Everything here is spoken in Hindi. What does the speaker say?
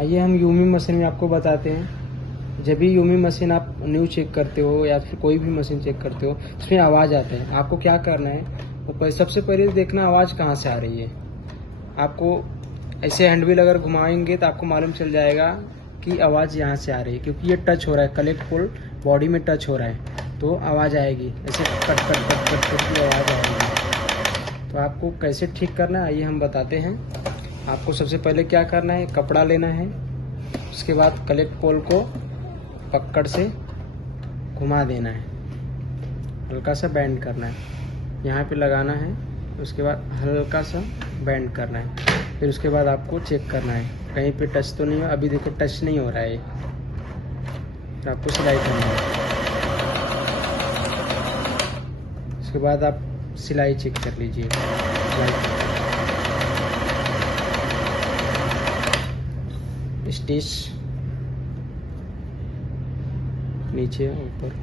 आइए हम यूमी मशीन में आपको बताते हैं। जब भी यूमी मशीन आप न्यू चेक करते हो या फिर कोई भी मशीन चेक करते हो, इसमें आवाज़ आता है। आपको क्या करना है, तो सबसे पहले देखना आवाज़ कहाँ से आ रही है। आपको ऐसे हैंडविल अगर घुमाएंगे तो आपको मालूम चल जाएगा कि आवाज़ यहाँ से आ रही है, क्योंकि ये टच हो रहा है, कलेक्ट पोल बॉडी में टच हो रहा है तो आवाज़ आएगी। ऐसे cut cut cut cut cut की आवाज़ आएगी। तो आपको कैसे ठीक करना है आइए हम बताते हैं। आपको सबसे पहले क्या करना है, कपड़ा लेना है, उसके बाद कलेक्ट पोल को पकड़ से घुमा देना है, हल्का सा बैंड करना है, यहाँ पे लगाना है, उसके बाद हल्का सा बैंड करना है। फिर उसके बाद आपको चेक करना है कहीं पे टच तो नहीं हो। अभी देखो टच नहीं हो रहा है, तो आपको सिलाई करना है। उसके बाद आप सिलाई चेक कर लीजिए, स्टिच नीचे ऊपर